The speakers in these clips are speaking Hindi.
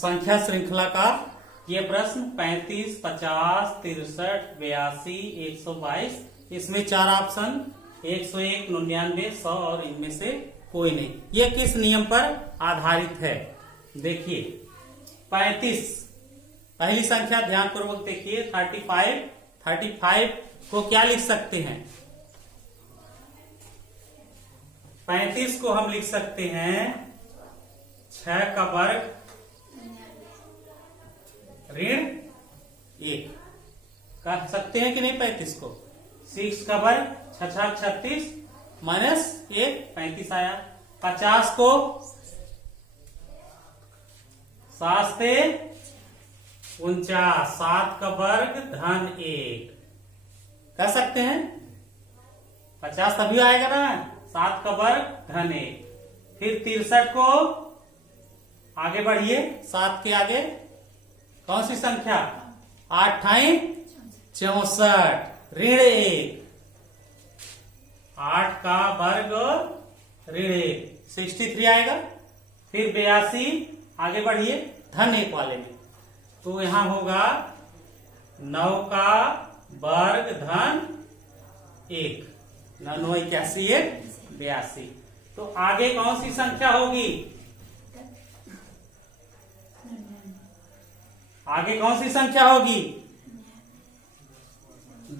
संख्या श्रृंखला का ये प्रश्न 35, 50, 63, 82, 122। इसमें 4 ऑप्शन 101, 99, 100 और इनमें से कोई नहीं। ये किस नियम पर आधारित है? देखिए 35 पहली संख्या ध्यान पूर्वक देखिए। 35 को क्या लिख सकते हैं? 35 को हम लिख सकते हैं 6 का वर्ग ऋण 1 कह सकते हैं कि नहीं? 35 को 6 का वर्ग 6 36 माइनस 1 35 आया। 50 को 7 से 49 7 का वर्ग धन 1 कह सकते हैं। 50 तभी आएगा ना, 7 का वर्ग धन 1। फिर 63 को आगे बढ़िए, 7 के आगे कौन सी संख्या? 8 64 ऋण 1 8 का वर्ग ऋण 1 63 आएगा। फिर 82 आगे बढ़िए धन 1 वाले में, तो यहां होगा 9 का वर्ग धन 1 9 81 82। तो आगे कौन सी संख्या होगी? आगे कौन सी संख्या होगी?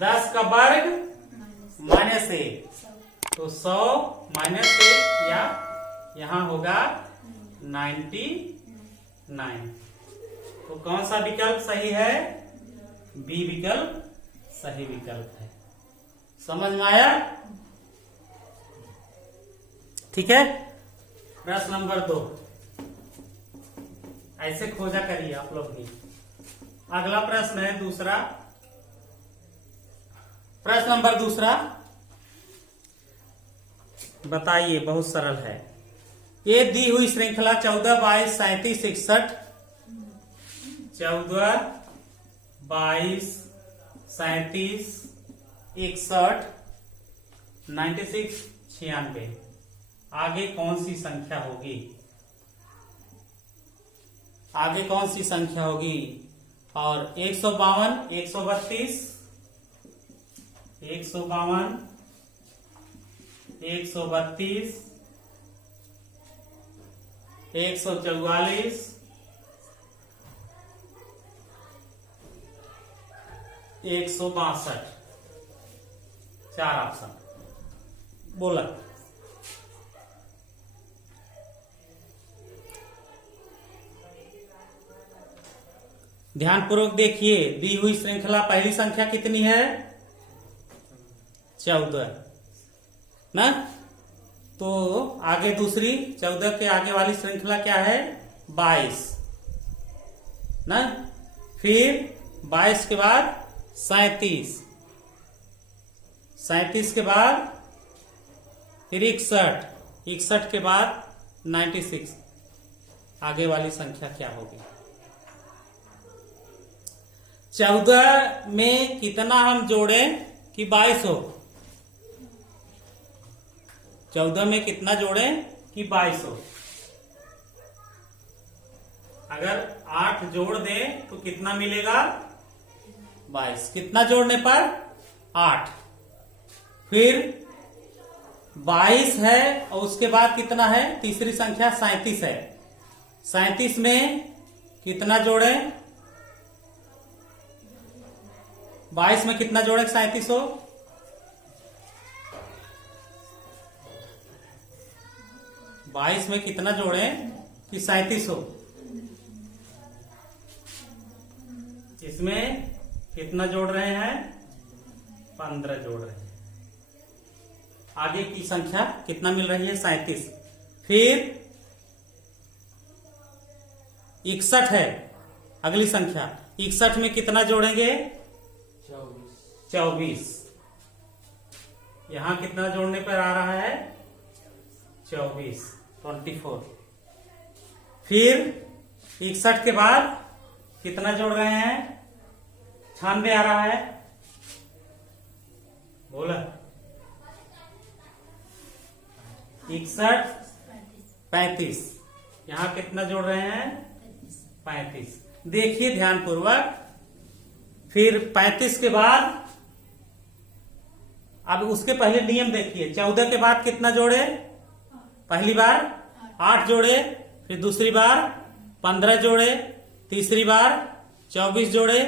10 का वर्ग माइनस 1 तो 100 माइनस 1 या यहां होगा 99। तो कौन सा विकल्प सही है? बी विकल्प सही विकल्प है। समझ में आया? ठीक है। प्रश्न नंबर 2 ऐसे खोजा करिए आप लोग भी। अगला प्रश्न है दूसरा। प्रश्न नंबर 2 बताइए, बहुत सरल है। ये दी हुई श्रृंखला 14, 22, 37, 61 14, 22, 37, 61 96 96 आगे कौन सी संख्या होगी? आगे कौन सी संख्या होगी? और 152, 132, 152, 132, 144, 162 4 ऑप्शन बोला। ध्यानपूर्वक देखिए, दी हुई श्रृंखला पहली संख्या कितनी है? 14 ना। तो आगे दूसरी 14 के आगे वाली श्रृंखला क्या है? 22 ना। फिर 22 के बाद 37 37 के बाद फिर 61 61 के बाद 96 आगे वाली संख्या क्या होगी? 14 में कितना हम जोड़ें कि 22 हो? 14 में कितना जोड़ें कि 22 हो? अगर 8 जोड़ दें तो कितना मिलेगा? 22। कितना जोड़ने पर? 8। फिर 22 है और उसके बाद कितना है? तीसरी संख्या 37 है। 37 में कितना जोड़ें? 22 में कितना जोड़े 37 हो? 22 में कितना जोड़े कि 37 हो? इसमें कितना जोड़ रहे हैं? 15 जोड़ रहे हैं। आगे की संख्या कितना मिल रही है? 37। फिर 61 है अगली संख्या। 61 में कितना जोड़ेंगे? 24। यहां कितना जोड़ने पर आ रहा है? 24 24। फिर 61 के बाद कितना जोड़ रहे हैं? 96 आ रहा है। बोला 61 35। यहां कितना जोड़ रहे हैं? 35। देखिए ध्यानपूर्वक, फिर 35 के बाद अब उसके पहले नियम देखिए। 14 के बाद कितना जोड़े? पहली बार 8 जोड़े, फिर दूसरी बार 15 जोड़े, तीसरी बार 24 जोड़े,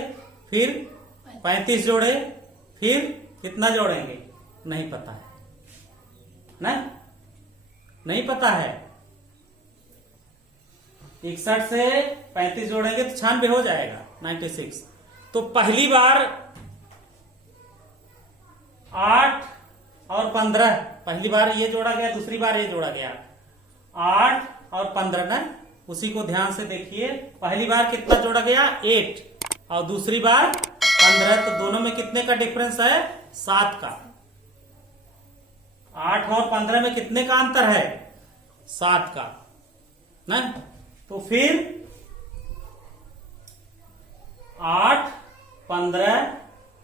फिर 35 जोड़े, फिर कितना जोड़ेंगे? नहीं पता है ना? नहीं पता है। 61 से 35 जोड़ेंगे तो 96 हो जाएगा, 96। तो पहली बार 8 और 15, पहली बार ये जोड़ा गया, दूसरी बार ये जोड़ा गया, 8 और 15 ना। उसी को ध्यान से देखिए। पहली बार कितना जोड़ा गया? 8, और दूसरी बार 15। तो दोनों में कितने का डिफरेंस है? 7 का। 8 और 15 में कितने का अंतर है? 7 का ना। तो फिर 8, 15,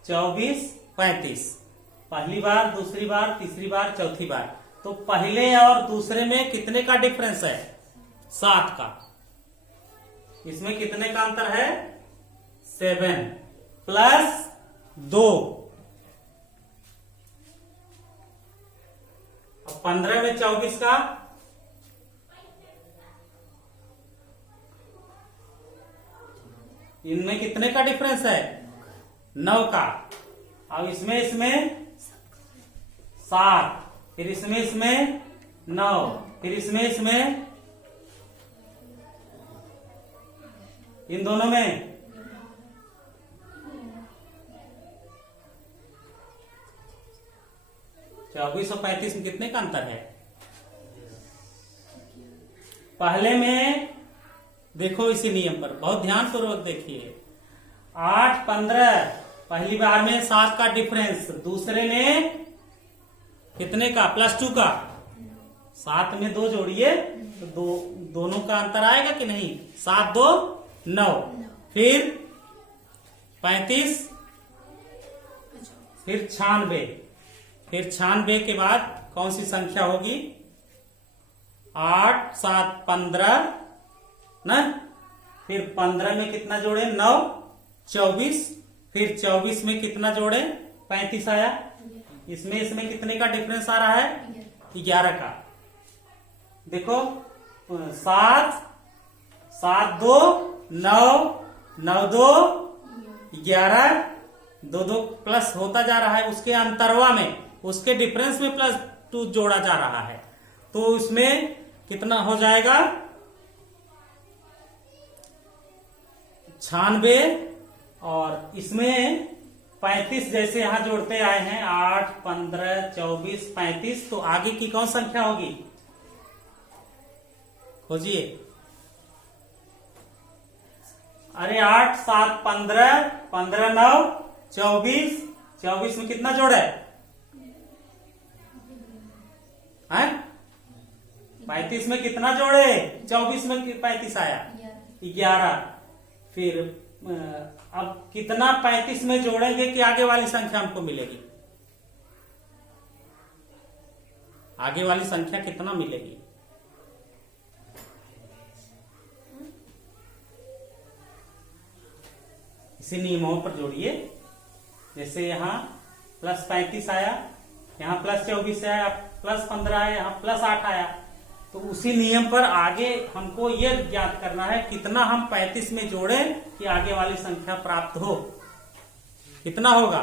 24, 35, पहली बार, दूसरी बार, तीसरी बार, चौथी बार। तो पहले और दूसरे में कितने का डिफरेंस है? 7 का। इसमें कितने का अंतर है? 7 प्लस 2। अब 15 में 24 का, इनमें कितने का डिफरेंस है? 9 का। अब इसमें 7, फिर इसमें 9, फिर इसमें इन दोनों में 24 और 35 में कितने का अंतर है? पहले में देखो, इसी नियम पर बहुत ध्यान पूर्वक देखिए। 8, 15, पहली बार में 7 का डिफरेंस, दूसरे में कितने का? +2 का। 7 में 2 जोड़िए तो दोनों का अंतर आएगा कि नहीं? 7, 2, 9, फिर 35, फिर 96, फिर 96 के बाद कौन सी संख्या होगी? 8, 7, 15 ना। फिर 15 में कितना जोड़े? 9, 24, फिर 24 में कितना जोड़े? 35 आया। इसमें कितने का डिफरेंस आ रहा है? 11 का। देखो, 7, 7, 2, 9, 9, 2, 11, 2, 2 प्लस होता जा रहा है। उसके अंतरवा में, उसके डिफरेंस में +2 जोड़ा जा रहा है। तो इसमें कितना हो जाएगा? 96, और इसमें 35 जैसे यहां जोड़ते आए हैं, 8, 15, 24, 35। तो आगे की कौन संख्या होगी? खोजिए। अरे 8, 7, 15, 15, 9, 24, 24 में कितना जोड़े? 35 में कितना जोड़े? 24 में 35 आया, 11। फिर अब कितना 35 में जोड़ेंगे कि आगे वाली संख्या हमको मिलेगी? आगे वाली संख्या कितना मिलेगी? इसी नियमों पर जोड़िए। जैसे यहाँ +35 आया, यहाँ +24 आया, +15 आया, यहाँ +8 आया। तो उसी नियम पर आगे हमको ये ज्ञात करना है कितना हम 35 में जोड़ें कि आगे वाली संख्या प्राप्त हो। कितना होगा?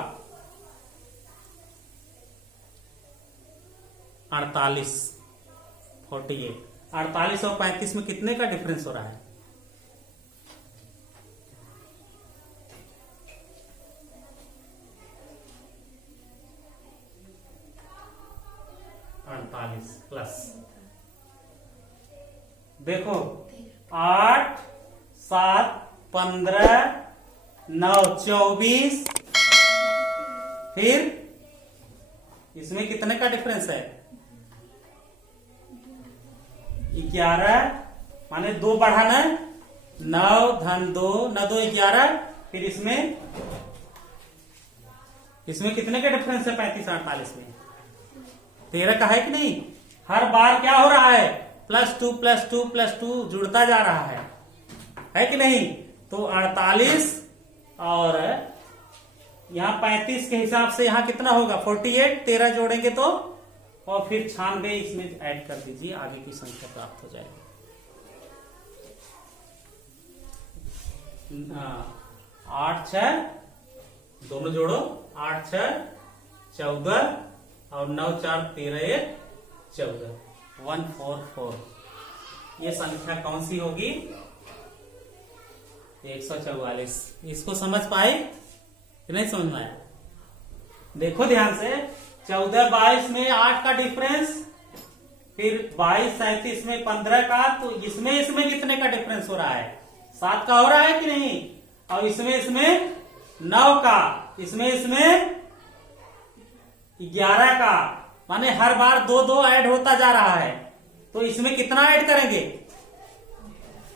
48, 48। 48 और 35 में कितने का डिफरेंस हो रहा है? 48 प्लस, देखो 8, 7, 15, 9, 24, फिर इसमें कितने का डिफरेंस है? 11, माने 2 बढ़ाना, 9 धन 2, 9 2 11। फिर इसमें कितने का डिफरेंस है? 35 और 48 में 13 का है कि नहीं? हर बार क्या हो रहा है? +2 +2 +2 जुड़ता जा रहा है है कि नहीं। तो 48 और यहाँ 35 के हिसाब से यहाँ कितना होगा 48, 13 जोड़ेंगे तो, और फिर 96 इसमें ऐड कर दीजिए, आगे की संख्या प्राप्त हो जाएगी। 8 6 दोनों जोड़ो, 8 6 14 और 9 4 13 1 14, 144। ये संख्या कौन सी होगी 144। इसको समझ पाए कि नहीं समझ में आया? देखो ध्यान से, 14 22 में 8 का डिफरेंस, फिर 22 37 में 15 का, तो इसमें कितने का डिफरेंस हो रहा है 7 का हो रहा है कि नहीं। और इसमें 9 का, इसमें 11 का, माने हर बार 2 ऐड होता जा रहा है। तो इसमें कितना ऐड करेंगे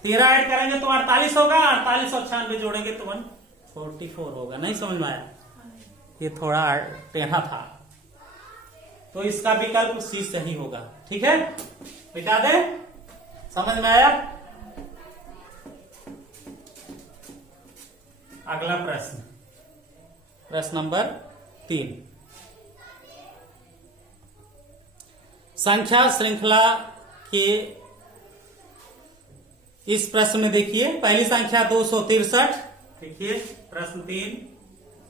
13 ऐड करेंगे तो 48 होगा, 48 और 96 जोड़ेंगे तो 144 होगा। नहीं समझ में आया? ये थोड़ा टेढ़ा था, तो इसका विकल्प सी सही होगा। ठीक है, मिटा दे। समझ में आया? अगला प्रश्न, प्रश्न नंबर 3। संख्या श्रृंखला के इस प्रश्न में देखिए, पहली संख्या 263। देखिए प्रश्न 3,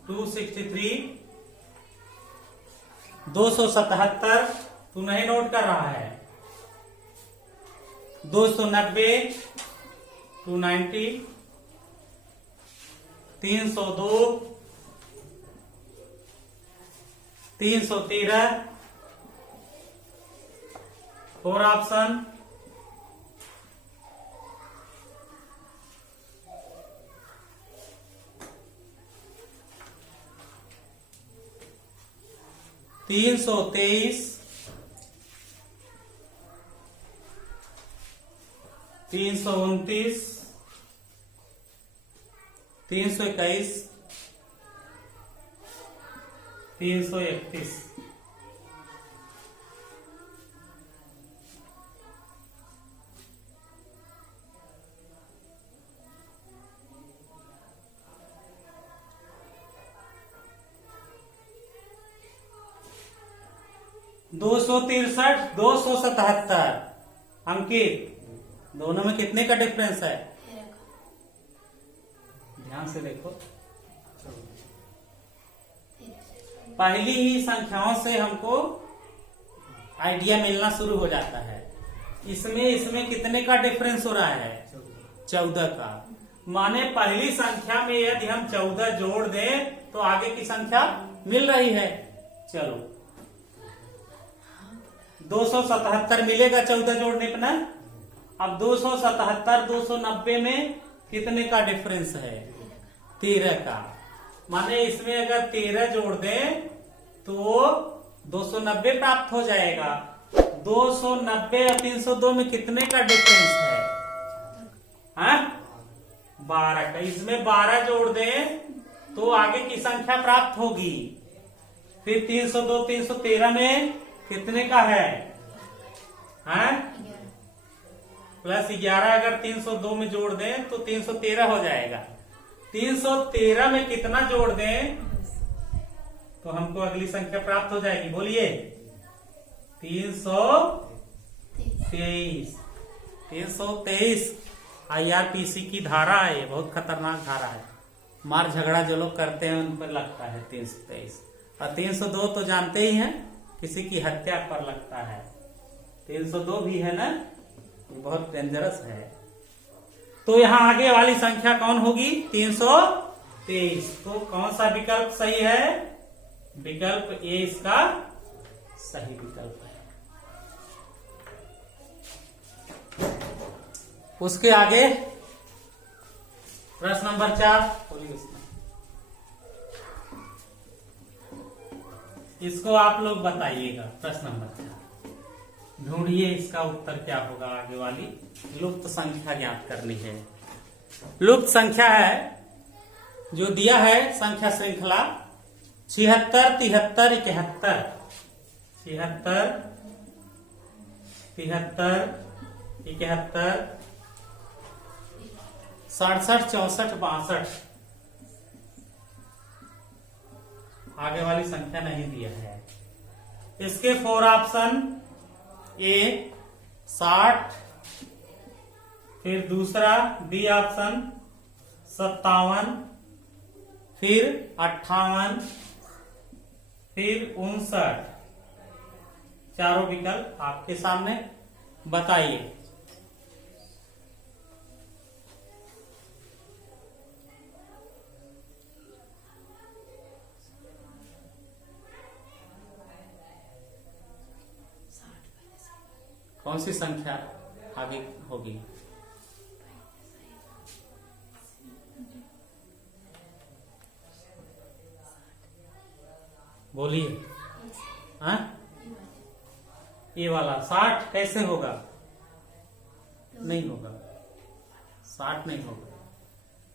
263, 277, तू नहीं नोट कर रहा है, 290, 290, 302, 313, 4 ऑप्शन, 323, 329, 321, 331। दो 277। अंकित, दोनों में कितने का डिफरेंस है? ध्यान से देखो, पहली ही संख्याओं से हमको आइडिया मिलना शुरू हो जाता है। इसमें कितने का डिफरेंस हो रहा है 14 का। माने पहली संख्या में यदि हम 14 जोड़ दें तो आगे की संख्या मिल रही है। चलो 277 मिलेगा 14 जोड़ने पर ना। अब 277 290 में कितने का डिफरेंस है 13 का। माने इसमें अगर 13 जोड़ दें तो 290 प्राप्त हो जाएगा। 290 और 302 में कितने का डिफरेंस है? हाँ 12 का। इसमें 12 जोड़ दें तो आगे की संख्या प्राप्त होगी। फिर 302 313 में कितने का है? हाँ प्लस 11 अगर 302 में जोड़ दें तो 313 हो जाएगा। 313 में कितना जोड़ दें तो हमको अगली संख्या प्राप्त हो जाएगी। बोलिए 323। 323 IRPC की धारा है, बहुत खतरनाक धारा है। मार झगड़ा जो लोग करते हैं उन पर लगता है 323। और 302 तो जानते ही हैं, किसी की हत्या पर लगता है। 302 भी है ना, बहुत डेंजरस है। तो यहाँ आगे वाली संख्या कौन होगी? 323। तो कौन सा विकल्प सही है? विकल्प ए इसका सही विकल्प है। उसके आगे प्रश्न नंबर 4, बोलिए उसमें। इसको आप लोग बताइएगा। प्रश्न नंबर 4 ढूंढिए, इसका उत्तर क्या होगा। आगे वाली लुप्त संख्या ज्ञात करनी है। लुप्त संख्या है जो दिया है संख्या श्रृंखला 76 73 71। 76 73 71 67, 64, 62। आगे वाली संख्या नहीं दिया है। इसके 4 ऑप्शन, ए 60, फिर दूसरा बी ऑप्शन 57, फिर 58, फिर 59। चारों विकल्प आपके सामने, बताइए। कौन सी संख्या आगे होगी? बोलिए। हाँ, ये वाला 60 कैसे होगा? नहीं होगा, 60 नहीं होगा।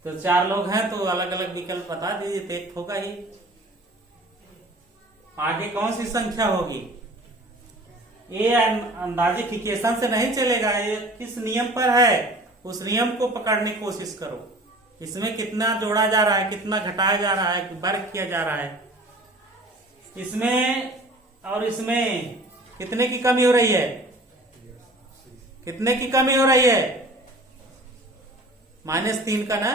तो 4 लोग हैं तो अलग अलग विकल्प बता दीजिए, तो एक होगा ही। आगे कौन सी संख्या होगी? ये अंदाजिफिकेशन से नहीं चलेगा, ये किस नियम पर है उस नियम को पकड़ने की कोशिश करो। इसमें कितना जोड़ा जा रहा है, कितना घटाया जा रहा है, वर्ग किया जा रहा है, इसमें और इसमें कितने की कमी हो रही है? कितने की कमी हो रही है? -3 का ना।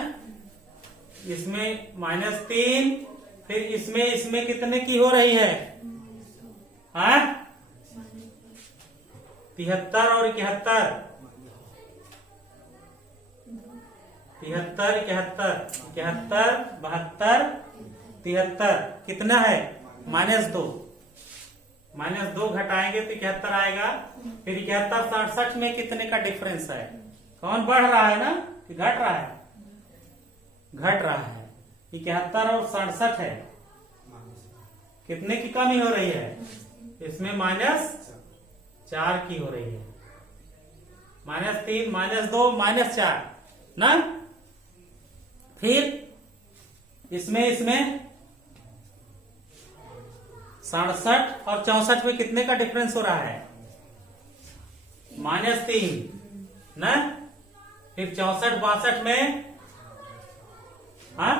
इसमें -3, फिर इसमें कितने की हो रही है? हाँ, 73 और 71, 73, 71, 72, 73, कितना है? -2। -2 घटाएंगे तो 71 आएगा। फिर 71, 67 में कितने का डिफरेंस है? कौन बढ़ रहा है ना कि घट रहा है? घट रहा है। 71 और 67 है, कितने की कमी हो रही है? इसमें -4 की हो रही है। -3, -2, -4 ना। फिर इसमें 67 और 64 में कितने का डिफरेंस हो रहा है? -3 ना। फिर 64, 62 में, हाँ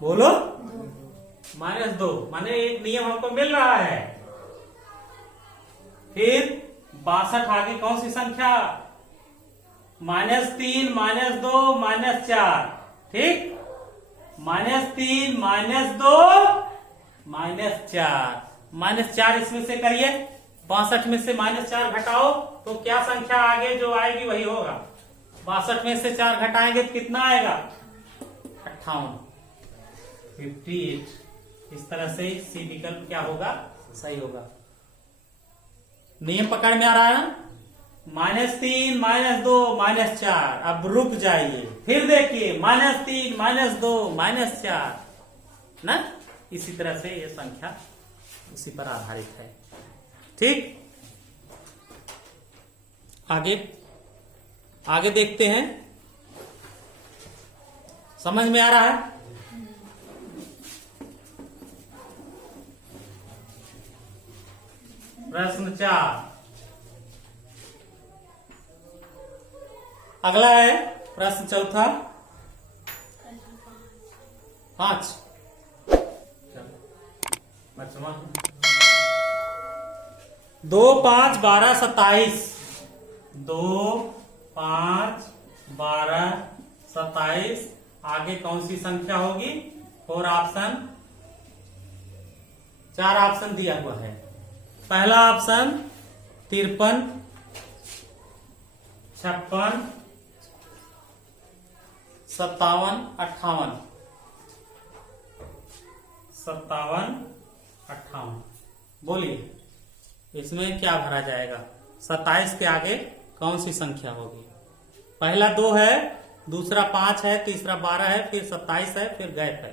बोलो, -2, माने एक नियम हमको मिल रहा है। फिर 62 आगे कौन सी संख्या? -3, -2, -4, ठीक। -3, -2, -4, -4 इसमें से करिए। 62 में से -4 घटाओ तो क्या संख्या आगे जो आएगी वही होगा। 62 में से 4 घटाएंगे तो कितना आएगा? 58, 58। इस तरह से सी विकल्प क्या होगा? सही होगा। नियम पकड़ में आ रहा है ना? -3, -2, -4। अब रुक जाइए, फिर देखिए -3, -2, -4 ना। इसी तरह से ये संख्या उसी पर आधारित है, ठीक। आगे देखते हैं, समझ में आ रहा है? प्रश्न 4 अगला है। प्रश्न चौथा 5। 2, 5, 12, 27। 2, 5, 12, 27 आगे कौन सी संख्या होगी? 4 ऑप्शन, 4 ऑप्शन दिया हुआ है। पहला ऑप्शन 53, 56, 57, 58। 57, 58 बोलिए, इसमें क्या भरा जाएगा? 27 के आगे कौन सी संख्या होगी? पहला 2 है, दूसरा 5 है, तीसरा 12 है, फिर 27 है, फिर गैप है।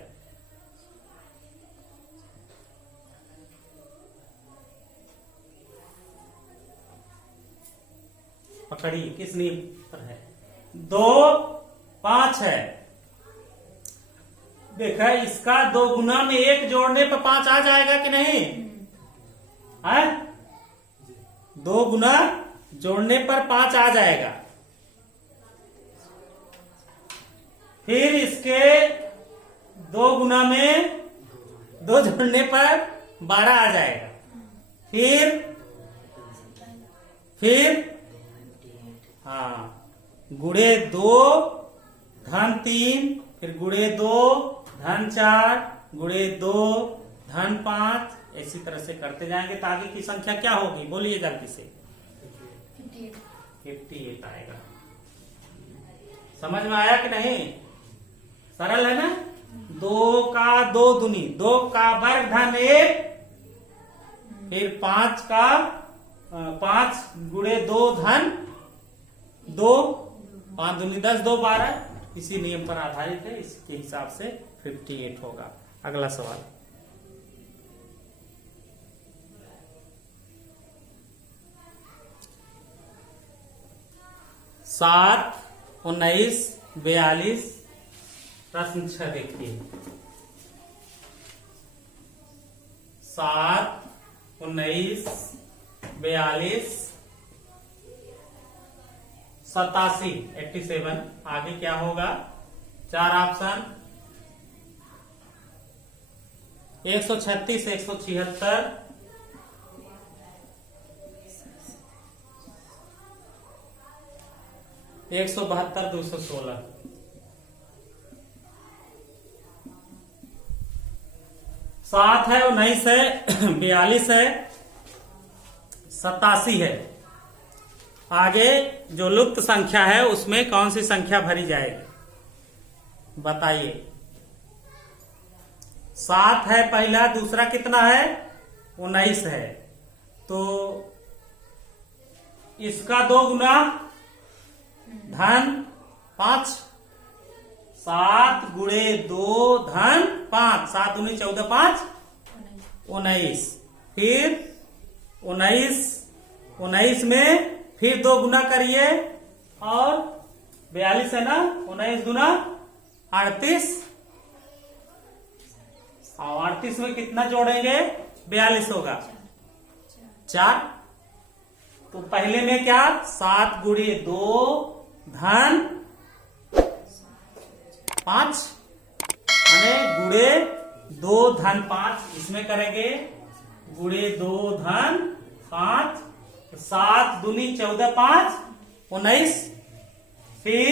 पकड़िए, किस नियम पर है? 2, 5 है। देखा, इसका 2 गुना में 1 जोड़ने पर 5 आ जाएगा कि नहीं? है 2 गुना जोड़ने पर 5 आ जाएगा। फिर इसके 2 गुना में 2 जोड़ने पर 12 आ जाएगा। फिर हाँ, गुणे 2 धन 3, फिर गुणे 2 धन 4, गुणे 2 धन 5, इसी तरह से करते जाएंगे तो आगे की संख्या क्या होगी, बोलिए जल्दी से। 58 आएगा। समझ में आया कि नहीं? सरल है ना। 2 का 2 दूनी, 2 का वर्ग धन 1, फिर 5 का 5 गुणे 2 धन 2, 5 दूनी 10, 2 12, इसी नियम पर आधारित है। इसके हिसाब से 58 होगा। अगला सवाल, 7, 19, 42, प्रश्न 6 देखिए। 7, 19, 42, 87, 87। आगे क्या होगा? 4 ऑप्शन, 136, 176, 172, 216। 7 है, 19 है, 42 है, 87 है। आगे जो लुप्त संख्या है उसमें कौन सी संख्या भरी जाएगी, बताइए। 7 है पहला, दूसरा कितना है? 19 है। तो इसका 2 गुना धन 5, 7 गुणे 2 धन 5, 7 दूनी 14, 5 19। फिर 19 में फिर 2 गुना करिए और 42 है ना, 19 गुना 38, और 38 में कितना जोड़ेंगे? 42 होगा, 4। तो पहले में क्या? 7 गुणे 2 धन 5, गुणे 2 धन 5, इसमें करेंगे गुणे 2 धन 5, 7 दूनी 14, 5 19। फिर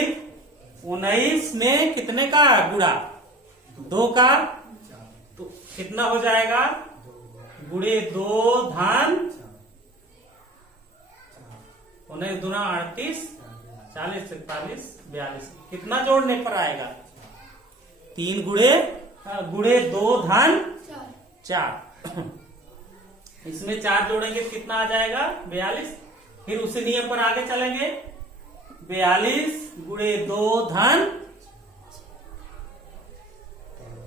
19 में कितने का गुणा? 2 का, तो कितना हो जाएगा? गुणे 2 धन 19 दूना 38, 40, 41, 42। कितना जोड़ने पर आएगा? 3 गुणे 2 धन 4। इसमें 4 जोड़ेंगे तो कितना आ जाएगा? 42। फिर उसी नियम पर आगे चलेंगे। 42 गुणे 2 धन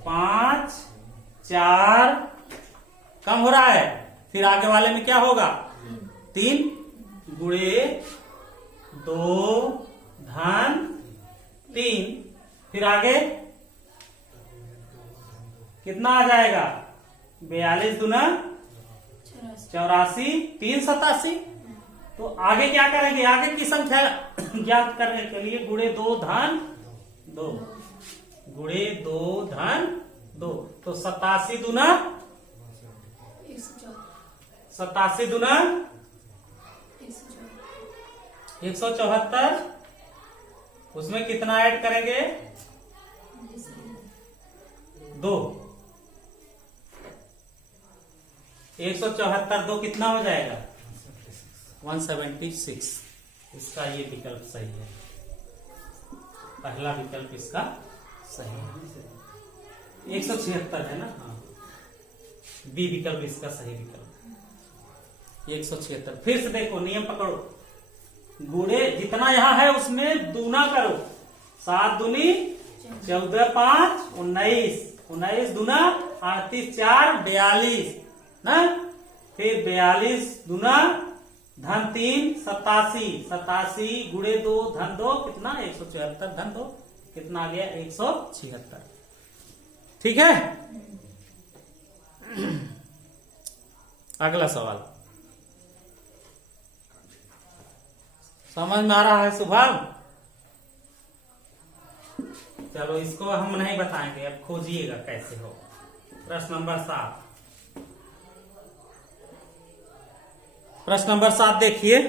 5, 4, कम हो रहा है। फिर आगे वाले में क्या होगा? 3 गुणे 2 धन 3। फिर आगे कितना आ जाएगा? 42 दूना 84, 3 87। तो आगे क्या करेंगे? आगे की संख्या ज्ञात करने के लिए गुणे 2 धन 2, गुणे 2 धन 2, तो 87 दूना 87 दूना 174। उसमें कितना ऐड करेंगे? 2। 174 2 कितना हो जाएगा? 176। इसका ये विकल्प सही है, पहला विकल्प इसका सही है। 176 है ना? हाँ, बी विकल्प इसका सही विकल्प 176। फिर से देखो, नियम पकड़ो। गुणे जितना यहां है उसमें दूना करो। 7 दूनी 14, 5 19, 19 दूना 38, 4 42 ना। फिर 42 दूना धन 3 87, 87 गुणे 2 धन 2 कितना? 174 धन 2 कितना आ गया? 176। ठीक है। अगला सवाल समझ में आ रहा है शुभम? चलो इसको हम नहीं बताएंगे, अब खोजिएगा कैसे हो। प्रश्न नंबर 7। प्रश्न नंबर 7 देखिए,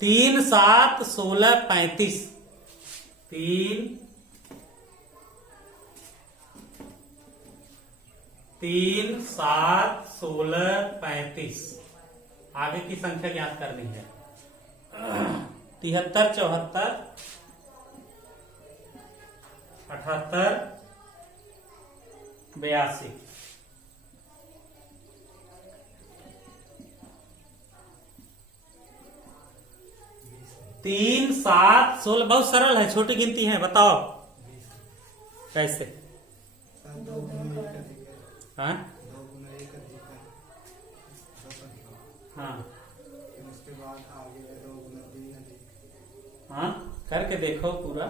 3, 7, 16, 35। 3, 7, 16, 35। आगे की संख्या ज्ञात करनी है। 73, 74, 78, 82। 3, 7, 16 बहुत सरल है, छोटी गिनती है, बताओ कैसे। हाँ हाँ उसके बाद आगे 2 गुना 3 अधिक। हाँ करके देखो पूरा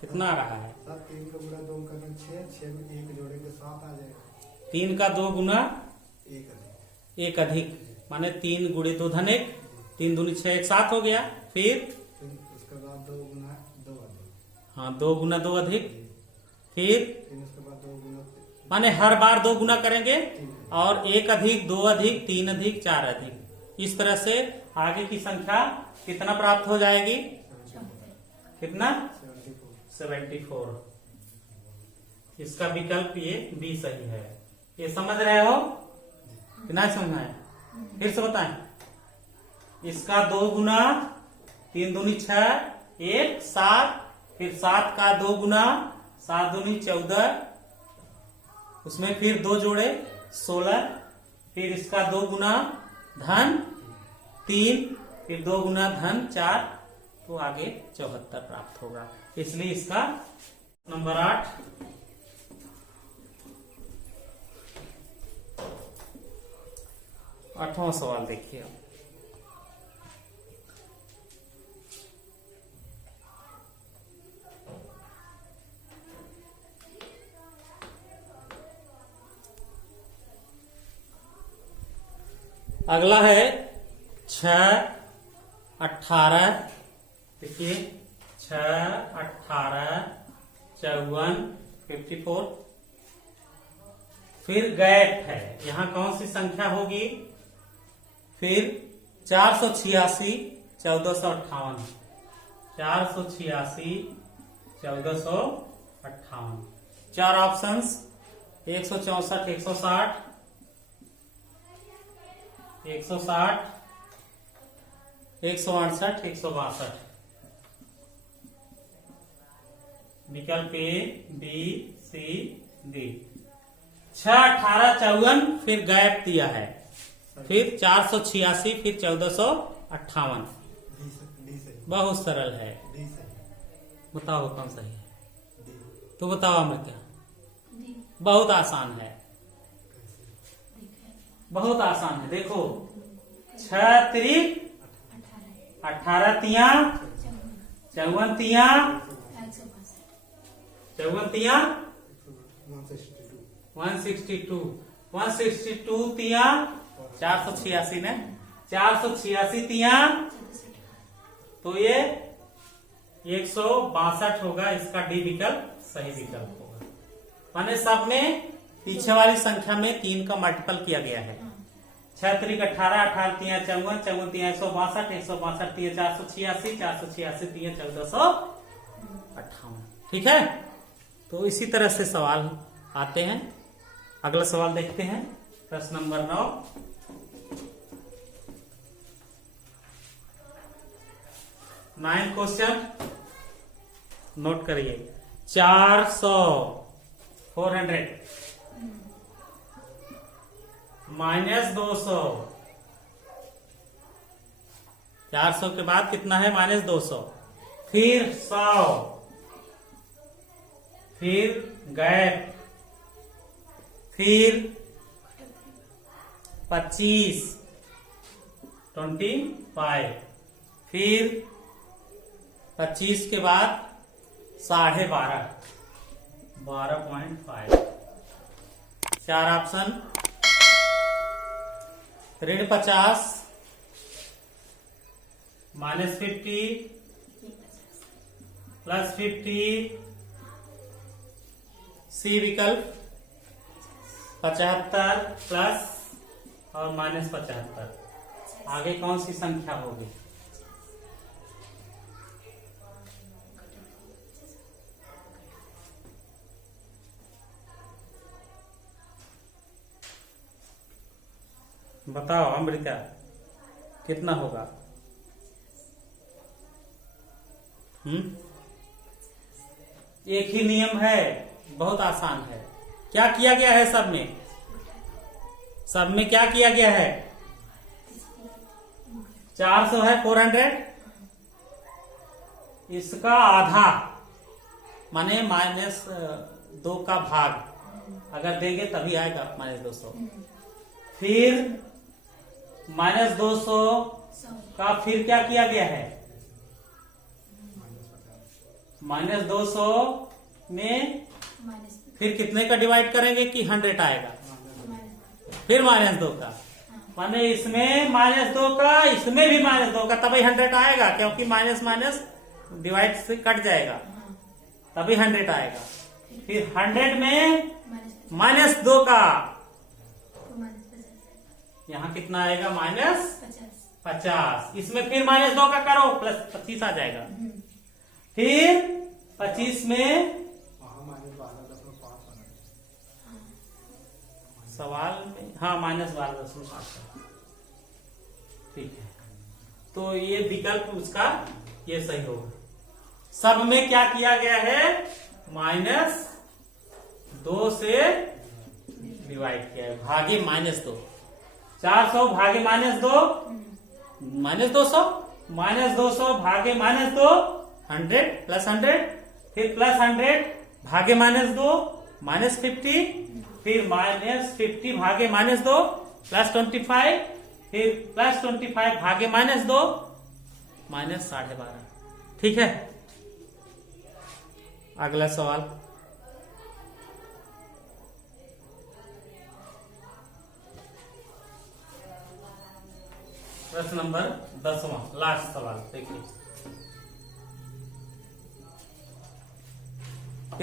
कितना आ रहा है। 3 का गुना 2 का 6, 6 में 1 जोड़े के 7 आ जाएगा। 3 का 2 गुना 1 अधिक, 1 अधिक, माने 3 गुणे 2 धन 1, 3 दूनी 6, 1 7 हो गया। फिर उसके बाद 2 गुना 2 अधिक। हाँ 2 गुना 2 अधिक। फिर उसके बाद 2 गुना माने हर बार 2 गुना करेंगे, और 1 अधिक, 2 अधिक, 3 अधिक, 4 अधिक। इस तरह से आगे की संख्या कितना प्राप्त हो जाएगी, कितना 74। इसका विकल्प ये बी सही है। ये समझ रहे हो कि नहीं समझ है? फिर से बताएं। इसका 2 गुना 3 दूनी 6, 1 7, फिर 7 का 2 गुना 7 दूनी 14, उसमें फिर 2 जोड़े 16, फिर इसका 2 गुना धन 3, फिर 2 गुना धन 4, तो आगे 74 प्राप्त होगा। इसलिए इसका नंबर 8। आठवां सवाल देखिए। अगला है 6, 18। देखिए 6, 18, 54, 54। फिर गैप है, यहां कौन सी संख्या होगी? फिर 486, 1458। 486, 1458। 4 ऑप्शंस 164, 160, 160, 168, 162। विकल्प ए, बी, सी, डी। 6, 18, 54, फिर गैप दिया है, फिर 486, फिर 1458। बहुत सरल है, बताओ कौन सही है? तो बताओ अमृता। बहुत आसान है, बहुत आसान है। देखो 6 त्रिक 18 तिया 54 तिया 54 तिया 162 162 तिया 486 ने 486 तिया, तो ये 162 होगा। इसका डी विकल्प सही विकल्प होगा। माने सब में पीछे वाली संख्या में 3 का मल्टीपल किया गया है। 6 त्रिक 18, 18 तिया 54, 54 तिया 162, 162 तिया 486, 486 तिया 1458। ठीक है, तो इसी तरह से सवाल आते हैं। अगला सवाल देखते हैं, प्रश्न नंबर 9। नाइन क्वेश्चन नोट करिए। 400 400 माइनस 200। 400 के बाद कितना है? माइनस 200। फिर 100, फिर गैप, फिर 25 25, फिर 25 के बाद 12.5 12.5। 4 ऑप्शन। ऋण 50, -50, प्लस 50, सी विकल्प 75 प्लस और माइनस 75। आगे कौन सी संख्या होगी? बताओ अमृता, कितना होगा? एक ही नियम है, बहुत आसान है। क्या किया गया है सब में? सब में क्या किया गया है? 400 है 400, इसका आधा माने -2 का भाग अगर देंगे तभी आएगा -200। फिर -200 का फिर क्या किया गया है? -200 में फिर कितने का डिवाइड करेंगे कि 100 आएगा? फिर -2 का, माने इसमें -2 का, इसमें भी -2 का, तभी 100 आएगा, क्योंकि माइनस माइनस डिवाइड से कट जाएगा, तभी 100 आएगा। फिर 100 में -2 का, यहाँ कितना आएगा? -50। इसमें फिर -2 का करो, प्लस 25 आ जाएगा। फिर 25 में सवाल में -12.5। ठीक है, तो ये विकल्प उसका ये सही होगा। सब में क्या किया गया है? -2 से डिवाइड किया है, भागे -2। 400 भागे -2, -200, -200 भागे -2, 100 प्लस 100, फिर प्लस 100 भागे -2, -50, फिर -50 भागे -2, प्लस 25, फिर प्लस 25 भागे -2, -12.5। ठीक है, अगला सवाल। प्रश्न नंबर 10वां, लास्ट सवाल देखिए।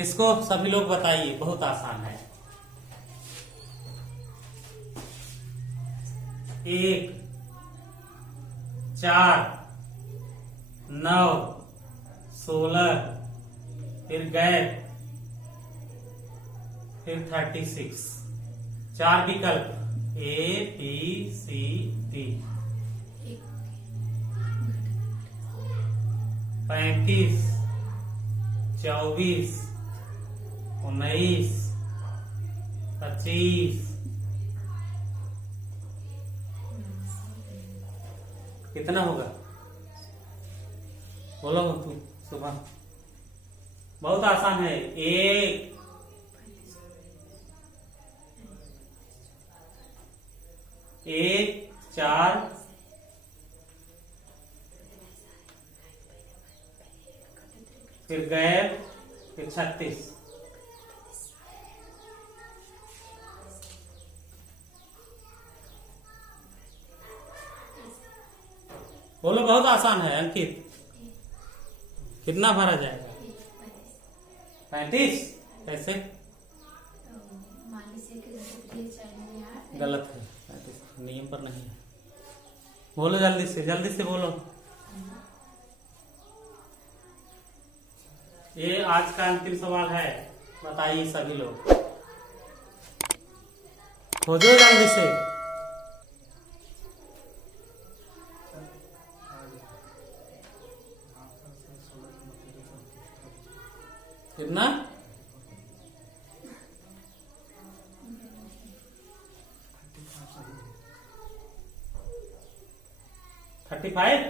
इसको सभी लोग बताइए, बहुत आसान है। 1, 4, 9, 16, फिर गैप, फिर 36। 4 विकल्प A, B, C, D। 35, 24, 19, 25। कितना होगा? बोलो तू सुबह। बहुत आसान है। 1, 4, फिर गैप, फिर 36। बोलो, बहुत आसान है अंकित। कितना भरा जाएगा? 35। कैसे? गलत है, 35 नियम पर नहीं है। बोलो जल्दी से बोलो। ये आज का अंतिम सवाल है, बताइए सभी लोग। खोजो जल्दी से। कितना? 35।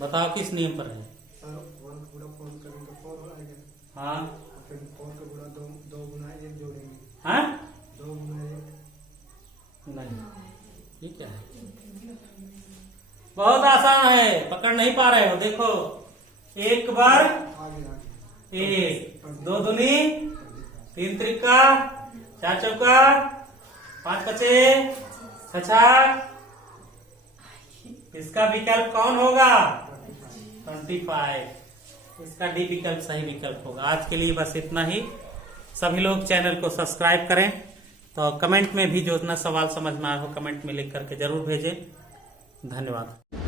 बताओ किस नियम पर है? सर 1 पूरा 4 करेंगे 4 आएगा। हाँ, फिर 4 का गुणा 2 गुना 1 जोड़ेंगे। हाँ 2 गुना 1 नहीं, ठीक है, बहुत आसान है, पकड़ नहीं पा रहे हो। देखो, 1 बार आगे 1, 2 दूनी 3 त्रिका, 4 चौका, 5 पचे 6। इसका विकल्प कौन होगा? 25। इसका डी विकल्प सही विकल्प होगा। आज के लिए बस इतना ही। सभी लोग चैनल को सब्सक्राइब करें। तो कमेंट में भी जो इतना सवाल समझ में आया हो कमेंट में लिख करके जरूर भेजें। धन्यवाद।